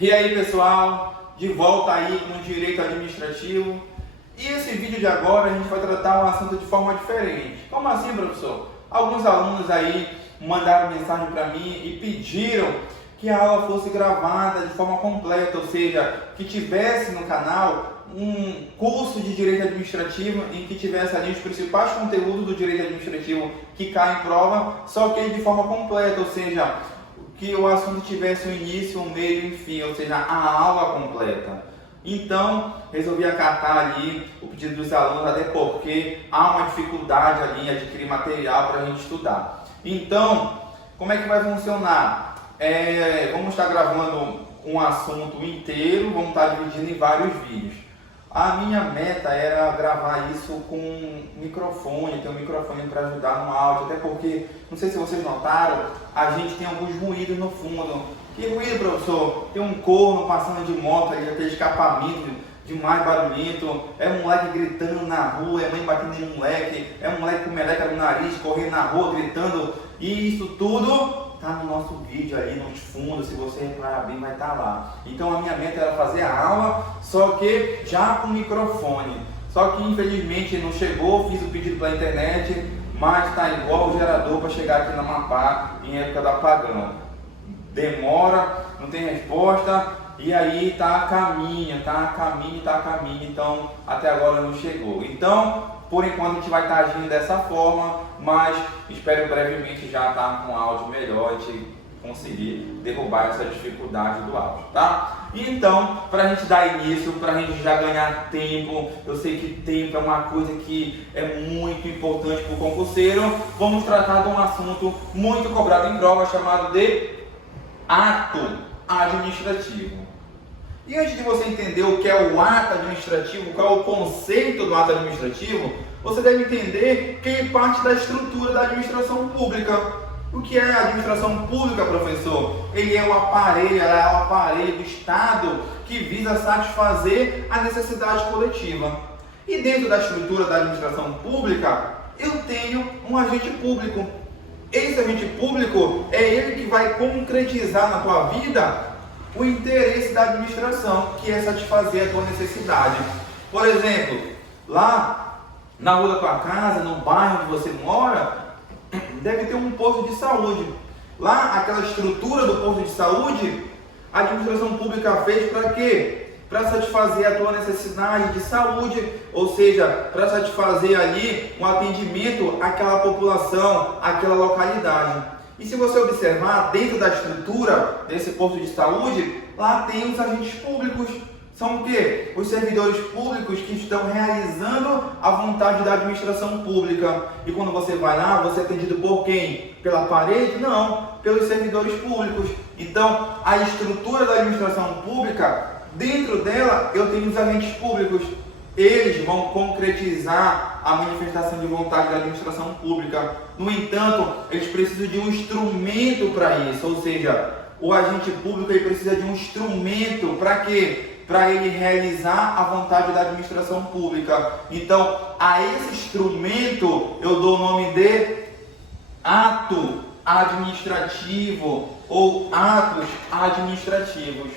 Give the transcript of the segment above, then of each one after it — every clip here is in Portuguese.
E aí pessoal, de volta aí com o direito administrativo. E esse vídeo de agora a gente vai tratar um assunto de forma diferente. Como assim, professor? Alguns alunos aí mandaram mensagem para mim e pediram que a aula fosse gravada de forma completa, ou seja, que tivesse no canal um curso de direito administrativo em que tivesse ali os principais conteúdos do direito administrativo que cai em prova, só que de forma completa, ou seja, que o assunto tivesse um início, um meio e um fim, ou seja, a aula completa. Então, resolvi acatar ali o pedido dos alunos, até porque há uma dificuldade ali em adquirir material para a gente estudar. Então, como é que vai funcionar? Vamos estar gravando um assunto inteiro, vamos estar dividindo em vários vídeos. A minha meta era gravar isso com microfone, ter um microfone para ajudar no áudio, até porque, não sei se vocês notaram, a gente tem alguns ruídos no fundo. Que ruído, professor? Tem um corno passando de moto, aquele escapamento demais barulhento, é um moleque gritando na rua, é mãe batendo em moleque, é um moleque com meleca no nariz, correndo na rua, gritando, e isso tudo tá no nosso vídeo ali nos fundos, se você reparar bem vai estar lá. Então a minha meta era fazer a aula, só que já com microfone. Só que infelizmente não chegou, fiz o pedido pela internet, mas está igual o gerador para chegar aqui na Amapá em época do apagão. Demora, não tem resposta, e aí tá a caminho, então até agora não chegou. Então, por enquanto a gente vai estar agindo dessa forma, mas espero brevemente já estar com áudio melhor, a gente conseguir derrubar essa dificuldade do áudio, tá? Então, para a gente dar início, para a gente já ganhar tempo, eu sei que tempo é uma coisa que é muito importante para o concurseiro, vamos tratar de um assunto muito cobrado em prova, chamado de ato administrativo. E antes de você entender o que é o ato administrativo, qual é o conceito do ato administrativo, você deve entender que ele parte da estrutura da administração pública. O que é a administração pública, professor? Ele é o aparelho do Estado que visa satisfazer a necessidade coletiva. E dentro da estrutura da administração pública, eu tenho um agente público. Esse agente público é ele que vai concretizar na tua vida o interesse da administração, que é satisfazer a tua necessidade. Por exemplo, lá na rua da tua casa, no bairro onde você mora, deve ter um posto de saúde. Lá, aquela estrutura do posto de saúde, a administração pública fez para quê? Para satisfazer a tua necessidade de saúde, ou seja, para satisfazer ali um atendimento àquela população, àquela localidade. E se você observar, dentro da estrutura desse posto de saúde, lá tem os agentes públicos. São o quê? Os servidores públicos que estão realizando a vontade da administração pública. E quando você vai lá, você é atendido por quem? Pela parede? Não, pelos servidores públicos. Então, a estrutura da administração pública, dentro dela, eu tenho os agentes públicos. Eles vão concretizar a manifestação de vontade da administração pública. No entanto, eles precisam de um instrumento para isso, ou seja, o agente público ele precisa de um instrumento para quê? Para ele realizar a vontade da administração pública. Então, a esse instrumento eu dou o nome de ato administrativo ou atos administrativos.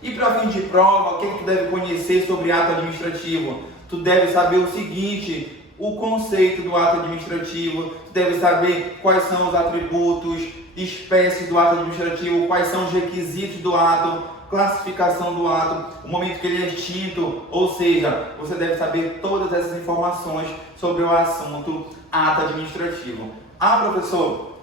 E para fim de prova, o que tu deve conhecer sobre ato administrativo? Tu deve saber o seguinte, o conceito do ato administrativo, tu deve saber quais são os atributos, espécies do ato administrativo, quais são os requisitos do ato, classificação do ato, o momento que ele é extinto, ou seja, você deve saber todas essas informações sobre o assunto ato administrativo. Ah, professor,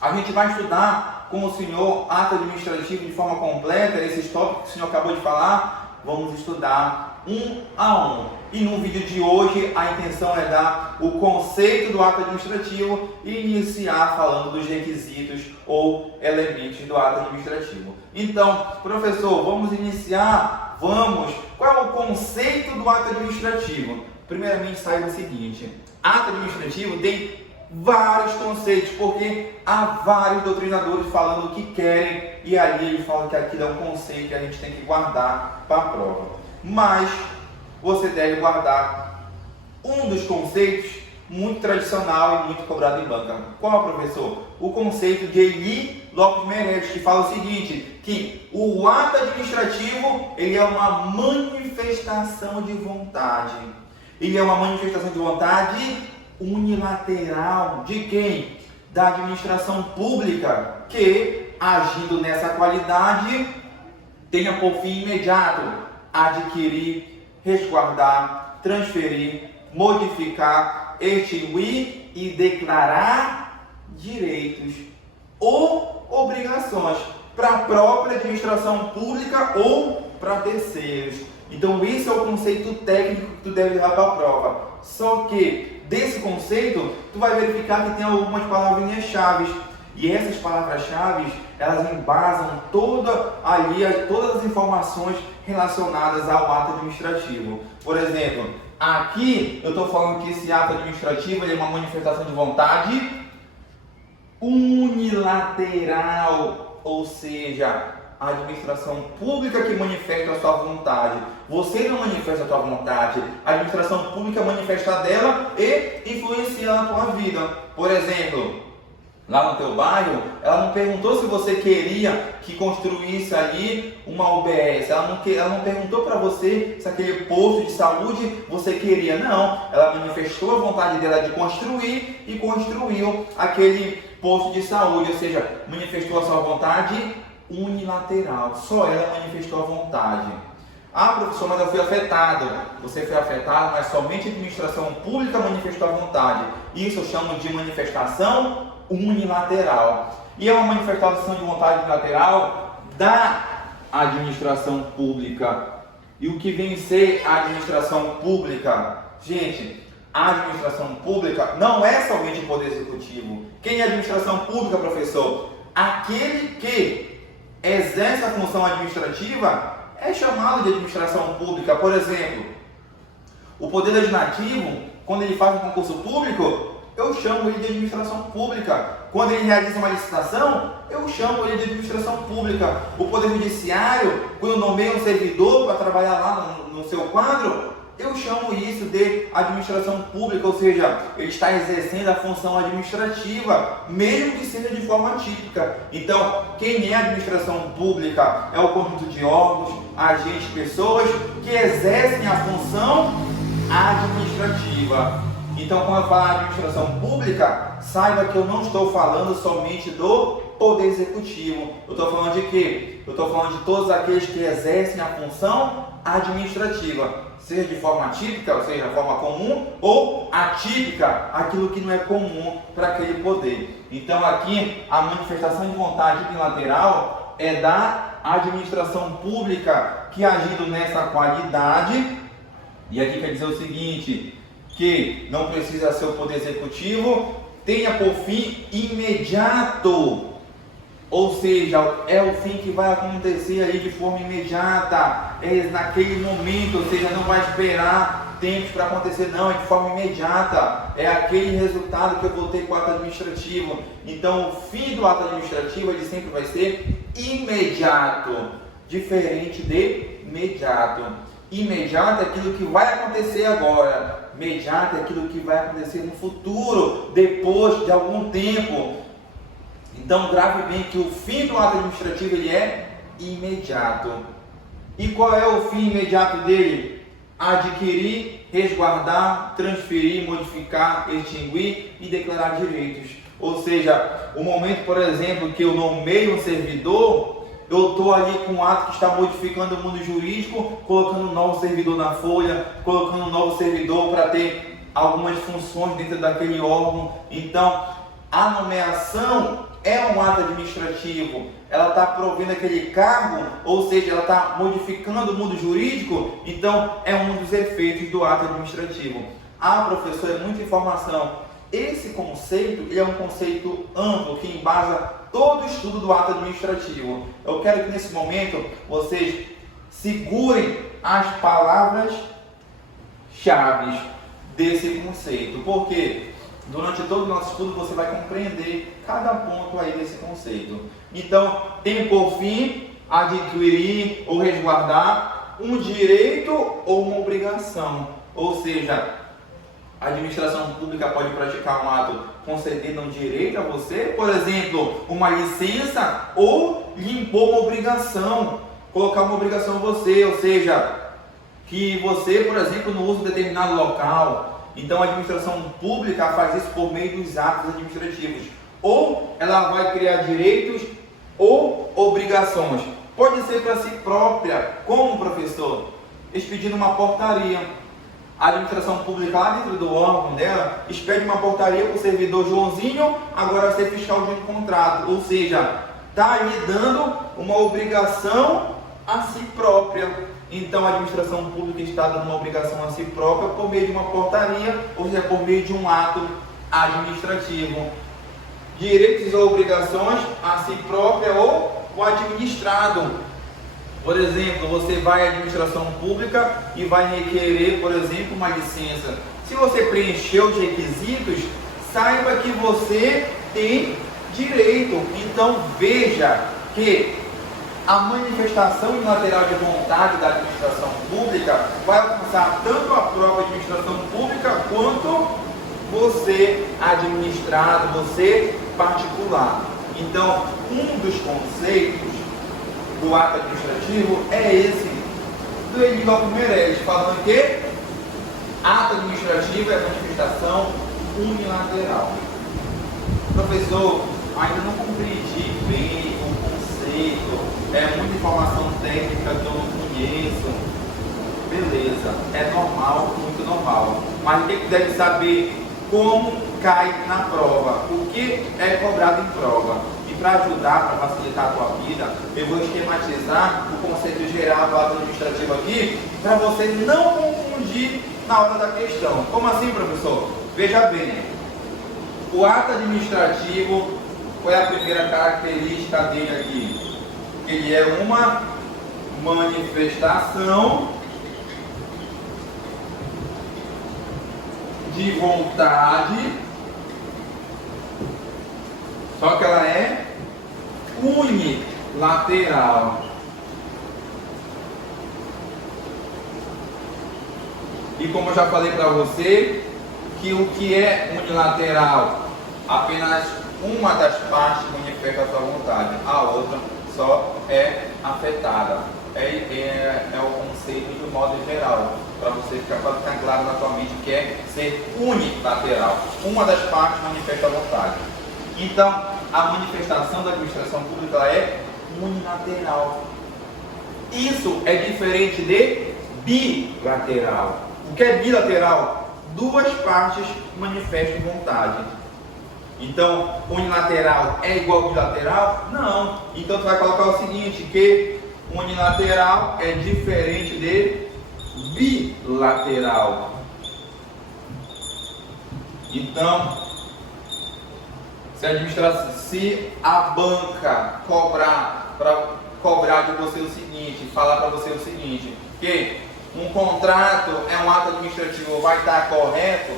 a gente vai estudar com o senhor ato administrativo de forma completa, esses tópicos que o senhor acabou de falar, vamos estudar um a um. E no vídeo de hoje a intenção é dar o conceito do ato administrativo e iniciar falando dos requisitos ou elementos do ato administrativo. Então, professor, vamos iniciar? Vamos! Qual é o conceito do ato administrativo? Primeiramente, saiba o seguinte, ato administrativo tem vários conceitos, porque há vários doutrinadores falando o que querem e ali eles falam que aquilo é um conceito que a gente tem que guardar para a prova. Mas você deve guardar um dos conceitos muito tradicional e muito cobrado em banca. Qual, professor? O conceito de Lopes Meirelles, que fala o seguinte, que o ato administrativo ele é uma manifestação de vontade. Ele é uma manifestação de vontade unilateral de quem? Da administração pública, que, agindo nessa qualidade, tenha por fim imediato adquirir, resguardar, transferir, modificar, extinguir e declarar direitos ou obrigações para a própria administração pública ou para terceiros. Então esse é o conceito técnico que tu deve levar para a prova. Só que desse conceito tu vai verificar que tem algumas palavrinhas-chave. E essas palavras-chave, elas embasam todas as informações relacionadas ao ato administrativo. Por exemplo, aqui eu estou falando que esse ato administrativo é uma manifestação de vontade unilateral, ou seja, a administração pública que manifesta a sua vontade. Você não manifesta a sua vontade, a administração pública manifesta a dela e influencia na tua vida. Por exemplo, lá no teu bairro, ela não perguntou se você queria que construísse ali uma UBS, ela não perguntou para você se aquele posto de saúde você queria, não. Ela manifestou a vontade dela de construir e construiu aquele posto de saúde, ou seja, manifestou a sua vontade unilateral, só ela manifestou a vontade. Ah, professor, mas eu fui afetado. Você foi afetado, mas somente a administração pública manifestou a vontade. Isso eu chamo de manifestação unilateral. E é uma manifestação de vontade unilateral da administração pública. E o que vem ser a administração pública? Gente, a administração pública não é somente o poder executivo. Quem é a administração pública, professor? Aquele que exerce a função administrativa é chamado de administração pública. Por exemplo, o poder legislativo, quando ele faz um concurso público, eu chamo ele de administração pública. Quando ele realiza uma licitação, eu chamo ele de administração pública. O poder judiciário, quando nomeia um servidor para trabalhar lá no seu quadro, eu chamo isso de administração pública, ou seja, ele está exercendo a função administrativa, mesmo que seja de forma típica. Então, quem é a administração pública? É o conjunto de órgãos, agentes, pessoas que exercem a função administrativa. Então, quando eu falar administração pública, saiba que eu não estou falando somente do poder executivo. Eu estou falando de quê? Eu estou falando de todos aqueles que exercem a função administrativa, seja de forma típica, ou seja, de forma comum, ou atípica, aquilo que não é comum para aquele poder. Então, aqui, a manifestação de vontade unilateral é da administração pública que, agindo nessa qualidade, e aqui quer dizer o seguinte, que não precisa ser o poder executivo, tenha por fim imediato, ou seja, é o fim que vai acontecer ali de forma imediata, é naquele momento, ou seja, não vai esperar tempos para acontecer, não, é de forma imediata, é aquele resultado que eu vou ter com o ato administrativo. Então, o fim do ato administrativo, ele sempre vai ser imediato, diferente de imediato. Imediato é aquilo que vai acontecer agora, imediato é aquilo que vai acontecer no futuro, depois de algum tempo. Então grave bem que o fim do ato administrativo ele é imediato. E qual é o fim imediato dele? Adquirir, resguardar, transferir, modificar, extinguir e declarar direitos. Ou seja, o momento, por exemplo, que eu nomeio um servidor, eu estou ali com um ato que está modificando o mundo jurídico, colocando um novo servidor na folha, colocando um novo servidor para ter algumas funções dentro daquele órgão. Então, a nomeação é um ato administrativo, ela está provendo aquele cargo, ou seja, ela está modificando o mundo jurídico, então é um dos efeitos do ato administrativo. Ah, professor, é muita informação. Esse conceito ele é um conceito amplo que embasa todo o estudo do ato administrativo. Eu quero que nesse momento vocês segurem as palavras-chave desse conceito, porque durante todo o nosso estudo você vai compreender cada ponto aí desse conceito. Então, tem por fim adquirir ou resguardar um direito ou uma obrigação. Ou seja, A administração pública pode praticar um ato concedendo um direito a você, por exemplo, uma licença, ou lhe impor uma obrigação, colocar uma obrigação a você, ou seja, que você, por exemplo, não usa determinado local. Então a administração pública faz isso por meio dos atos administrativos. Ou ela vai criar direitos ou obrigações. Pode ser para si própria, como professor, expedindo uma portaria. A administração pública, lá dentro do órgão dela, expede uma portaria para o servidor Joãozinho, agora ser fiscal de um contrato. Ou seja, está lhe dando uma obrigação a si própria. Então a administração pública está dando uma obrigação a si própria por meio de uma portaria, ou seja, por meio de um ato administrativo. Direitos ou obrigações a si própria ou o administrado. Por exemplo, você vai à administração pública e vai requerer, por exemplo, uma licença. Se você preencheu os requisitos, saiba que você tem direito. Então veja que a manifestação unilateral de vontade da administração pública vai alcançar tanto a própria administração pública quanto você administrado, você particular. Então, um dos conceitos do ato administrativo é esse, do Edgar Meirelles, falando que ato administrativo é manifestação unilateral. Professor, ainda não compreendi bem o conceito, é muita informação técnica que eu não conheço. Beleza, é normal, muito normal, mas tem que deve saber como cai na prova, o que é cobrado em prova. E para ajudar, para facilitar a tua vida, eu vou esquematizar o conceito geral do ato administrativo aqui, para você não confundir na hora da questão. Como assim, professor? Veja bem, o ato administrativo, qual é a primeira característica dele aqui? Ele é uma manifestação de vontade, só que ela é unilateral. E como eu já falei para você, que o que é unilateral, apenas uma das partes manifesta a sua vontade, a outra só é afetada. É o conceito de modo geral, para você ficar claro na sua mente que é ser unilateral. Uma das partes manifesta a vontade. Então, a manifestação da administração pública ela é unilateral. Isso é diferente de bilateral. O que é bilateral? Duas partes manifestam vontade. Então, unilateral é igual a bilateral? Não. Então, você vai colocar o seguinte, que unilateral é diferente de bilateral. Então, se a banca cobrar de você o seguinte, falar para você o seguinte, que um contrato é um ato administrativo, vai estar correto?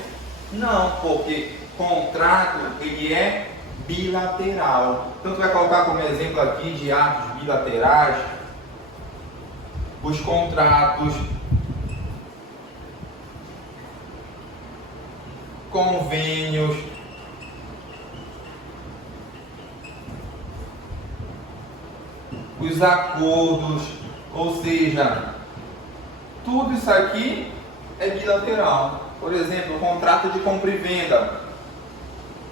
Não, porque contrato ele é bilateral. Então, tu vai colocar como exemplo aqui de atos bilaterais os contratos, convênios, os acordos, ou seja, tudo isso aqui é bilateral. Por exemplo, o contrato de compra e venda.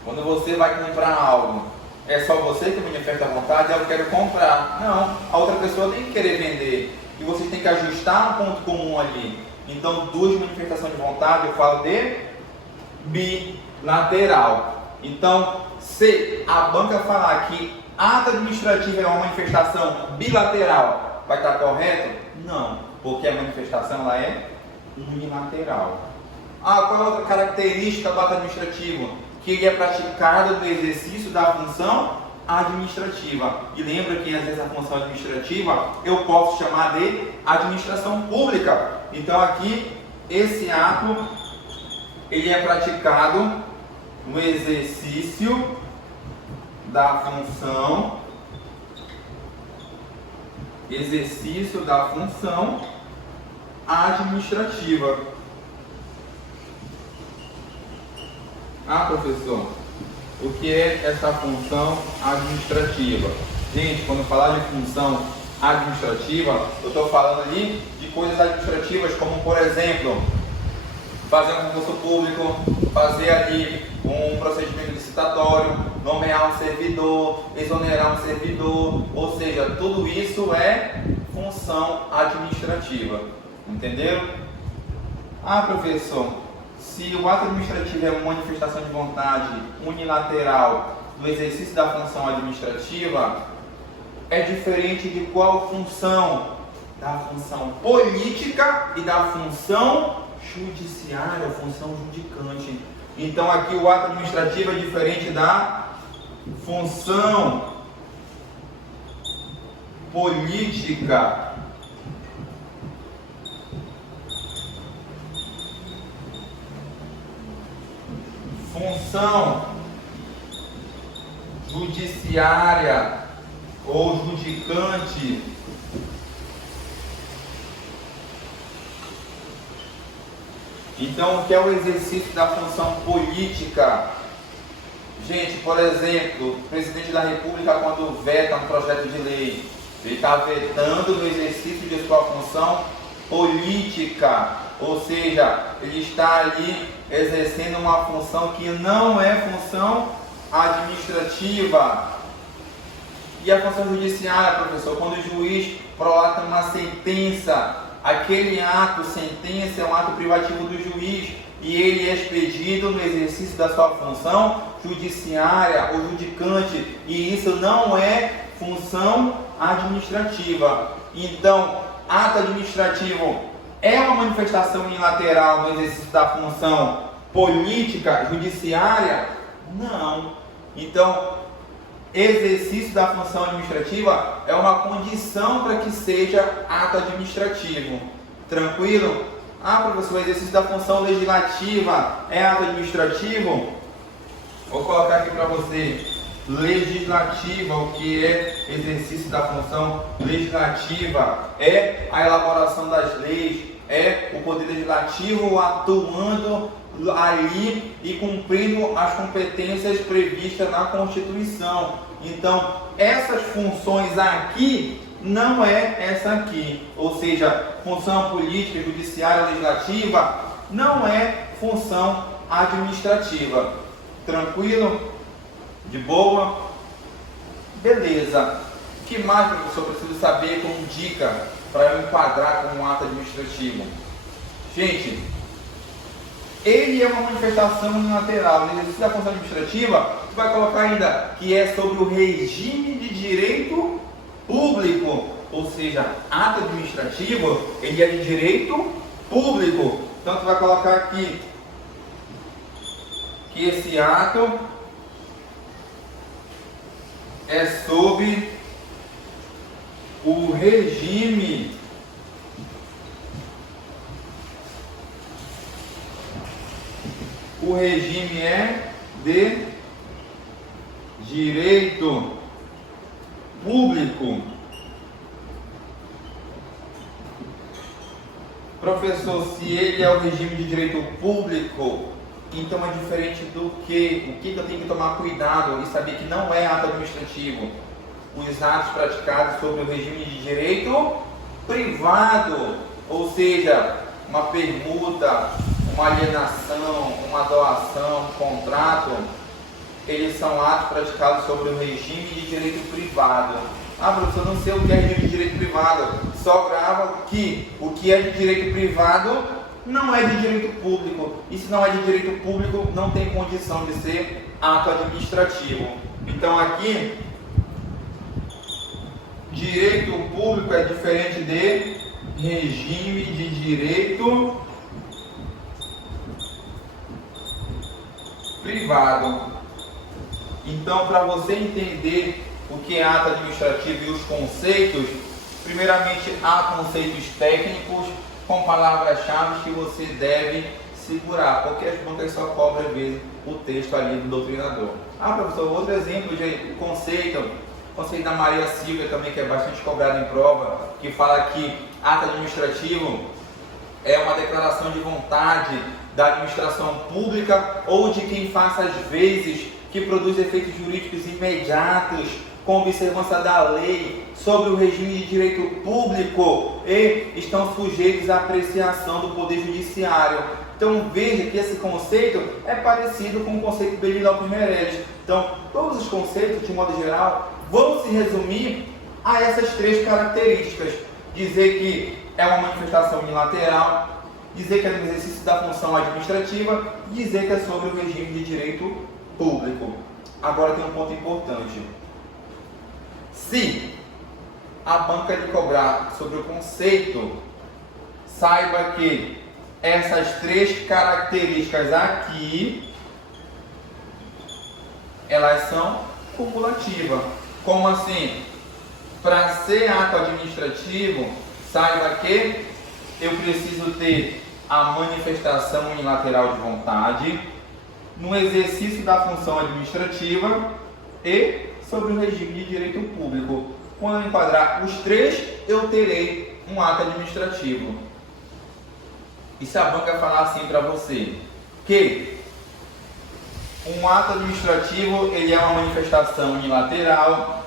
Quando você vai comprar algo, é só você que manifesta a vontade, eu quero comprar. Não, a outra pessoa tem que querer vender. E você tem que ajustar um ponto comum ali. Então, duas manifestações de vontade, eu falo de bilateral. Então, se a banca falar que ato administrativo é uma manifestação bilateral, vai estar correto? Não, porque a manifestação ela é unilateral. Qual é a outra característica do ato administrativo? Que ele é praticado no exercício da função administrativa. E lembra que às vezes a função administrativa eu posso chamar de administração pública. Então aqui, esse ato ele é praticado no exercício da função administrativa. Ah, professor, o que é essa função administrativa? Gente, quando eu falar de função administrativa, eu estou falando ali de coisas administrativas, como por exemplo, fazer um concurso público, fazer ali um procedimento licitatório, nomear um servidor, exonerar um servidor, ou seja, tudo isso é função administrativa, entenderam? Ah, professor, se o ato administrativo é uma manifestação de vontade unilateral do exercício da função administrativa, é diferente de qual função? Da função política e da função judiciária, função judicante. Então aqui o ato administrativo é diferente da função política. Função judiciária ou judicante. Então, o que é o exercício da função política? Gente, por exemplo, o presidente da República, quando veta um projeto de lei, ele está vetando no exercício de sua função política, ou seja, ele está ali exercendo uma função que não é função administrativa. E a função judiciária, professor, quando o juiz prolata uma sentença, aquele ato, sentença, é um ato privativo do juiz e ele é expedido no exercício da sua função judiciária ou judicante, e isso não é função administrativa. Então, ato administrativo é uma manifestação unilateral no exercício da função política judiciária? Não. Então, exercício da função administrativa é uma condição para que seja ato administrativo. Tranquilo? Ah, professor, o exercício da função legislativa é ato administrativo? Vou colocar aqui para você. Legislativa, o que é exercício da função legislativa? É a elaboração das leis, é o poder legislativo atuando ali e cumprindo as competências previstas na Constituição. Então, essas funções aqui não é essa aqui, ou seja, função política, judiciária, legislativa não é função administrativa. Tranquilo? De boa? Beleza. O que mais, professor, eu preciso saber como dica para eu enquadrar como um ato administrativo? Gente, ele é uma manifestação unilateral. No exercício da função administrativa, você vai colocar ainda que é sobre o regime de direito público, ou seja, ato administrativo, ele é de direito público. Então, você vai colocar aqui que esse ato é sob o regime é de direito público. Professor, se ele é o regime de direito público, então é diferente do que? O que eu tenho que tomar cuidado e saber que não é ato administrativo? Os atos praticados sobre o regime de direito privado, ou seja, uma permuta, uma alienação, uma doação, um contrato, eles são atos praticados sobre o regime de direito privado. Ah, professor, não sei o que é regime de direito privado. Só grava que o que é de direito privado não é de direito público. E se não é de direito público, não tem condição de ser ato administrativo. Então aqui, direito público é diferente de regime de direito privado. Então, para você entender o que é ato administrativo e os conceitos, primeiramente há conceitos técnicos com palavras-chave que você deve segurar, porque as bancas só cobram às vezes o texto ali do doutrinador. Ah, professor, outro exemplo de conceito da Maria Silvia também, que é bastante cobrado em prova, que fala que ato administrativo é uma declaração de vontade da administração pública ou de quem faça às vezes que produz efeitos jurídicos imediatos com observância da lei sobre o regime de direito público e estão sujeitos à apreciação do Poder Judiciário. Então veja que esse conceito é parecido com o conceito do Lopes Meireles. Então todos os conceitos, de modo geral, vão se resumir a essas três características: dizer que é uma manifestação unilateral, dizer que é no exercício da função administrativa, dizer que é sobre o regime de direito público. Agora tem um ponto importante. Se a banca lhe cobrar sobre o conceito, saiba que essas três características aqui, elas são cumulativas. Como assim? Para ser ato administrativo, saiba que eu preciso ter a manifestação unilateral de vontade no exercício da função administrativa e sobre o regime de direito público. Quando eu enquadrar os três, eu terei um ato administrativo. E se a banca falar assim para você, que um ato administrativo ele é uma manifestação unilateral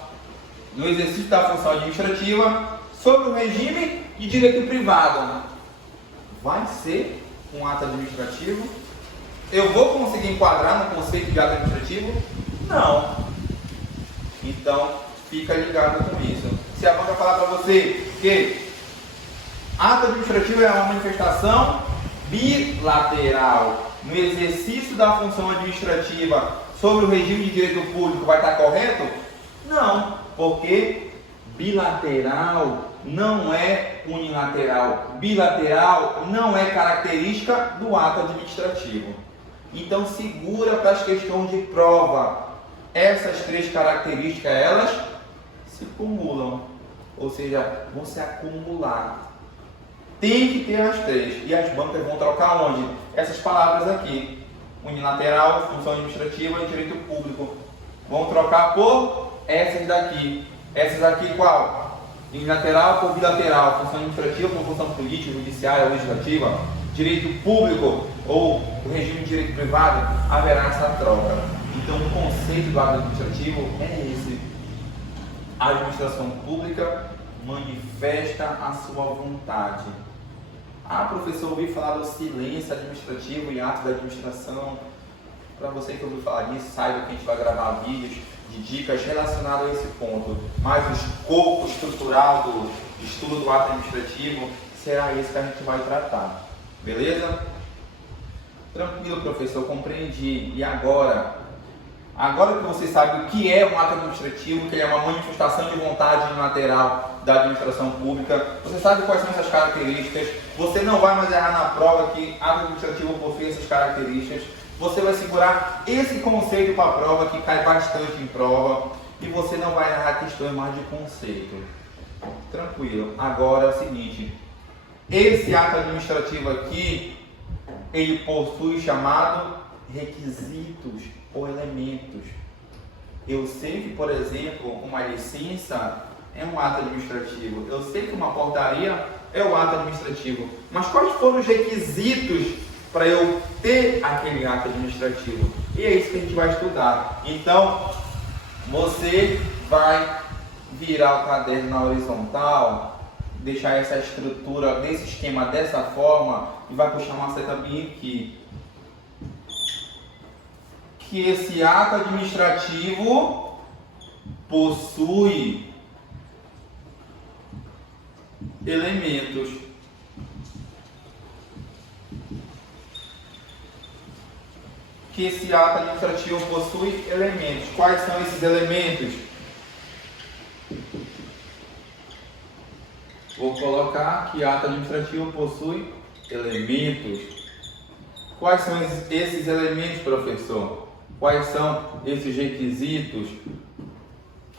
no exercício da função administrativa sobre o regime de direito privado, vai ser um ato administrativo? Eu vou conseguir enquadrar no conceito de ato administrativo? Não. Então, fica ligado com isso. Se a banca falar para você que ato administrativo é uma manifestação bilateral no exercício da função administrativa sobre o regime de direito público, vai estar correto? Não, porque bilateral não é unilateral. Bilateral não é característica do ato administrativo. Então segura para as questões de prova. Essas três características, elas se cumulam. Ou seja, vão se acumular. Tem que ter as três. E as bancas vão trocar onde? Essas palavras aqui. Unilateral, função administrativa e direito público. Vão trocar por essas daqui. Essas aqui qual? Unilateral por bilateral. Função administrativa por função política, judiciária, legislativa. Direito público ou o regime de direito privado, haverá essa troca. Então o conceito do ato administrativo é esse. A administração pública manifesta a sua vontade. Ah, professor, ouvi falar do silêncio administrativo e ato da administração. Para você que ouviu falar disso, saiba que a gente vai gravar vídeos de dicas relacionadas a esse ponto. Mas o escopo estrutural do estudo do ato administrativo será esse que a gente vai tratar. Beleza? Tranquilo, professor, compreendi. E agora? Agora que você sabe o que é um ato administrativo, que ele é uma manifestação de vontade unilateral da administração pública, você sabe quais são essas características, você não vai mais errar na prova que ato administrativo possui essas características, você vai segurar esse conceito para a prova, que cai bastante em prova, e você não vai errar questões mais de conceito. Tranquilo. Agora é o seguinte, esse ato administrativo aqui, ele possui chamado requisitos ou elementos. Eu sei que, por exemplo, uma licença é um ato administrativo. Eu sei que uma portaria é um ato administrativo. Mas quais foram os requisitos para eu ter aquele ato administrativo? E é isso que a gente vai estudar. Então, você vai virar o caderno na horizontal, deixar essa estrutura desse esquema dessa forma e vai puxar uma seta bem aqui. Que esse ato administrativo possui elementos. Que esse ato administrativo possui elementos. Quais são esses elementos? Vou colocar que ato administrativo possui elementos. Quais são esses elementos, professor? Quais são esses requisitos?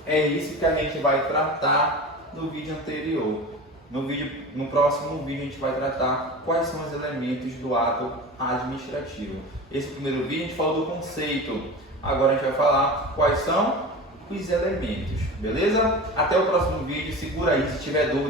É isso que a gente vai tratar no vídeo anterior. No próximo vídeo a gente vai tratar quais são os elementos do ato administrativo. Esse primeiro vídeo a gente falou do conceito. Agora a gente vai falar quais são os elementos. Beleza? Até o próximo vídeo. Segura aí se tiver dúvida.